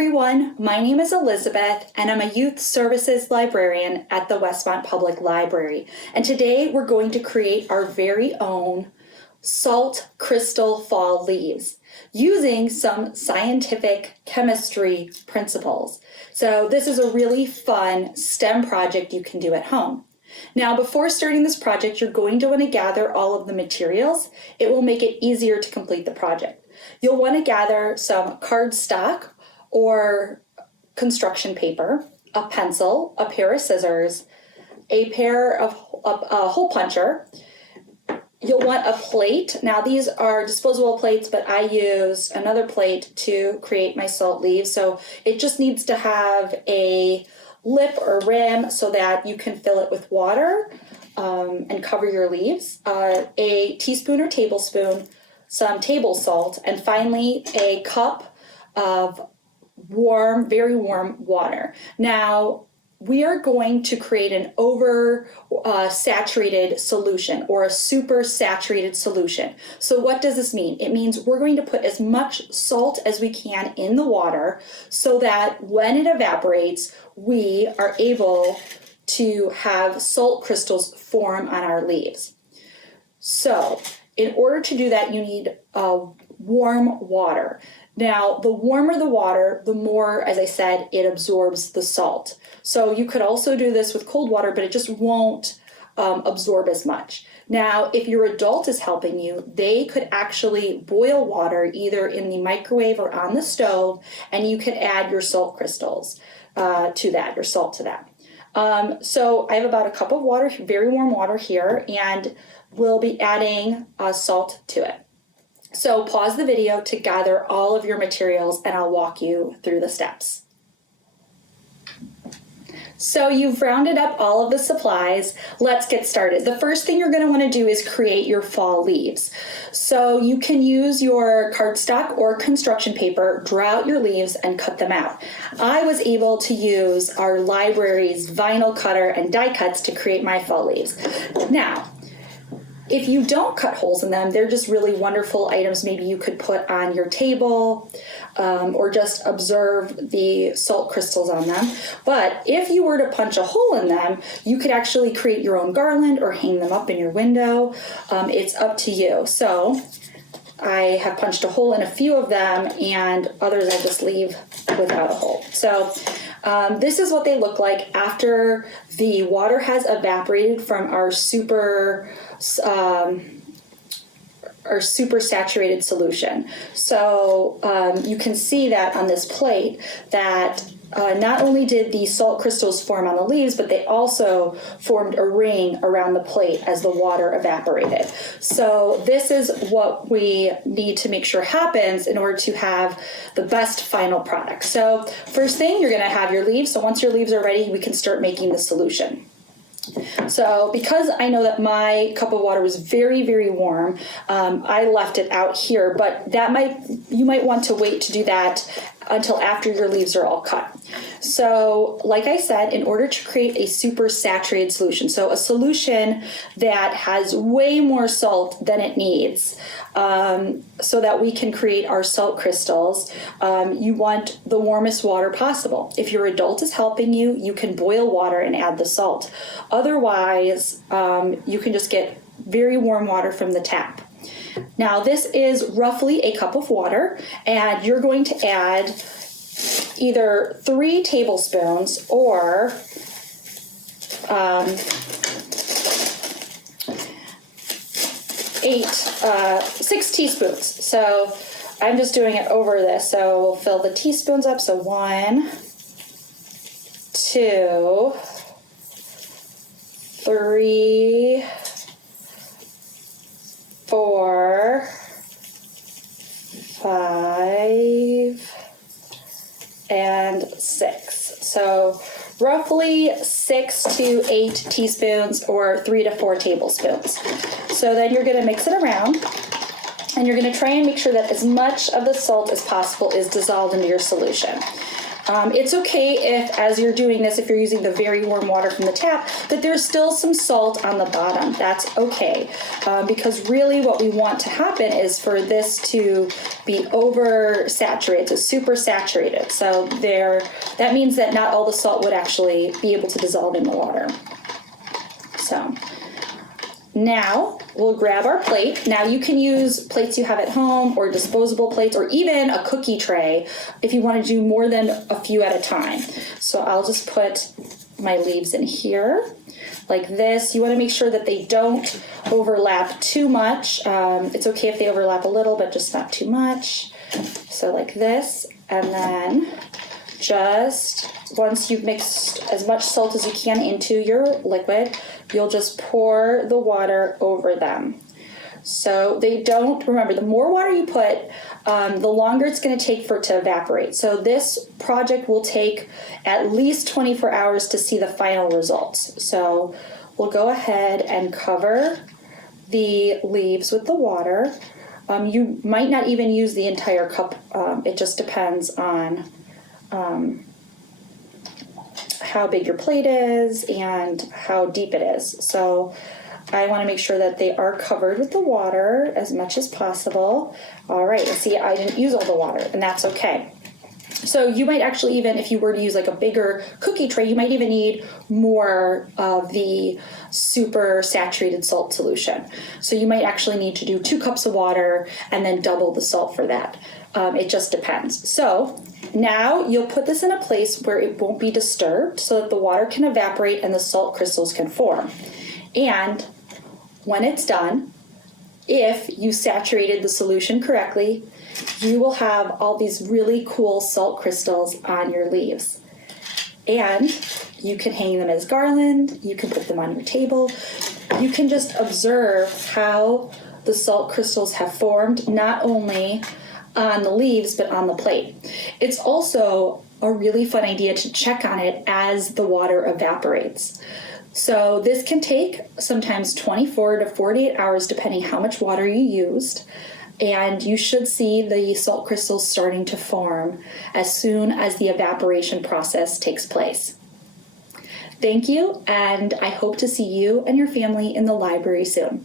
everyone, my name is Elizabeth and I'm a youth services librarian at the Westmont Public Library. And today we're going to create our very own salt crystal fall leaves using some scientific chemistry principles. So this is a really fun STEM project you can do at home. Now, before starting this project, you're going to want to gather all of the materials. It will make it easier to complete the project. You'll want to gather some cardstock or construction paper, a pencil, a pair of scissors, a hole puncher. You'll want a plate. Now these are disposable plates, but I used another plate to create my salt leaves. So it just needs to have a lip or rim so that you can fill it with water and cover your leaves. A teaspoon or tablespoon, some table salt, and finally a cup of warm, very warm water. Now, we are going to create an saturated solution or a super saturated solution. So what does this mean? It means we're going to put as much salt as we can in the water so that when it evaporates, we are able to have salt crystals form on our leaves. So in order to do that, you need warm water. Now, the warmer the water, the more, as I said, it absorbs the salt. So you could also do this with cold water, but it just won't absorb as much. Now, if your adult is helping you, they could actually boil water either in the microwave or on the stove, and you could add your salt crystals to that, your salt to that. So I have about a cup of water, very warm water here, and we'll be adding salt to it. So pause the video to gather all of your materials and I'll walk you through the steps. So you've rounded up all of the supplies. Let's get started. The first thing you're going to want to do is create your fall leaves. So you can use your cardstock or construction paper, draw out your leaves and cut them out. I was able to use our library's vinyl cutter and die cuts to create my fall leaves. Now, if you don't cut holes in them, they're just really wonderful items maybe you could put on your table or just observe the salt crystals on them. But if you were to punch a hole in them, you could actually create your own garland or hang them up in your window. It's up to you. So I have punched a hole in a few of them and others I just leave without a hole. So this is what they look like after the water has evaporated from our super saturated solution. So you can see that on this plate that not only did the salt crystals form on the leaves, but they also formed a ring around the plate as the water evaporated. So this is what we need to make sure happens in order to have the best final product. So first thing, you're going to have your leaves. So once your leaves are ready, we can start making the solution. So because I know that my cup of water was very, very warm, I left it out here, but you might want to wait to do that until after your leaves are all cut. So like I said, in order to create a super saturated solution, so a solution that has way more salt than it needs, so that we can create our salt crystals, you want the warmest water possible. If your adult is helping you, you can boil water and add the salt. Otherwise, you can just get very warm water from the tap. Now this is roughly a cup of water, and you're going to add either 3 tablespoons or 6 teaspoons. So I'm just doing it over this. So we'll fill the teaspoons up. So 1, 2, 3, 4, 5, and 6. So roughly 6 to 8 teaspoons or 3 to 4 tablespoons. So then you're going to mix it around and you're going to try and make sure that as much of the salt as possible is dissolved into your solution. It's okay if, as you're doing this, if you're using the very warm water from the tap, that there's still some salt on the bottom. That's okay, because really what we want to happen is for this to be oversaturated, so super saturated. So that means that not all the salt would actually be able to dissolve in the water. So now we'll grab our plate. Now you can use plates you have at home or disposable plates or even a cookie tray if you want to do more than a few at a time. So I'll just put my leaves in here like this. You want to make sure that they don't overlap too much. It's okay if they overlap a little, but just not too much. So like this, and then just once you've mixed as much salt as you can into your liquid, you'll just pour the water over them. So they don't, remember, the more water you put, the longer it's going to take for it to evaporate. So this project will take at least 24 hours to see the final results. So we'll go ahead and cover the leaves with the water. You might not even use the entire cup. It just depends on how big your plate is and how deep it is. So I want to make sure that they are covered with the water as much as possible. All right, see, I didn't use all the water, and that's okay. So you might actually even, if you were to use like a bigger cookie tray, you might even need more of the super saturated salt solution. So you might actually need to do 2 cups of water and then double the salt for that. It just depends. So now you'll put this in a place where it won't be disturbed so that the water can evaporate and the salt crystals can form. And when it's done, if you saturated the solution correctly, you will have all these really cool salt crystals on your leaves. And you can hang them as garland, you can put them on your table. You can just observe how the salt crystals have formed, not only on the leaves, but on the plate. It's also a really fun idea to check on it as the water evaporates. So this can take sometimes 24 to 48 hours, depending how much water you used. And you should see the salt crystals starting to form as soon as the evaporation process takes place. Thank you, and I hope to see you and your family in the library soon.